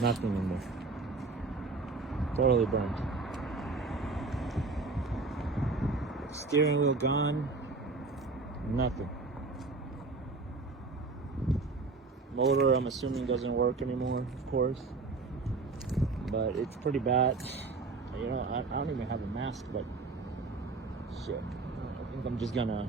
Nothing in there. Totally burned. Steering wheel gone. Nothing. Motor, I'm assuming, doesn't work anymore, of course. But it's pretty bad. You know, I don't even have a mask, but shit. I think I'm just gonna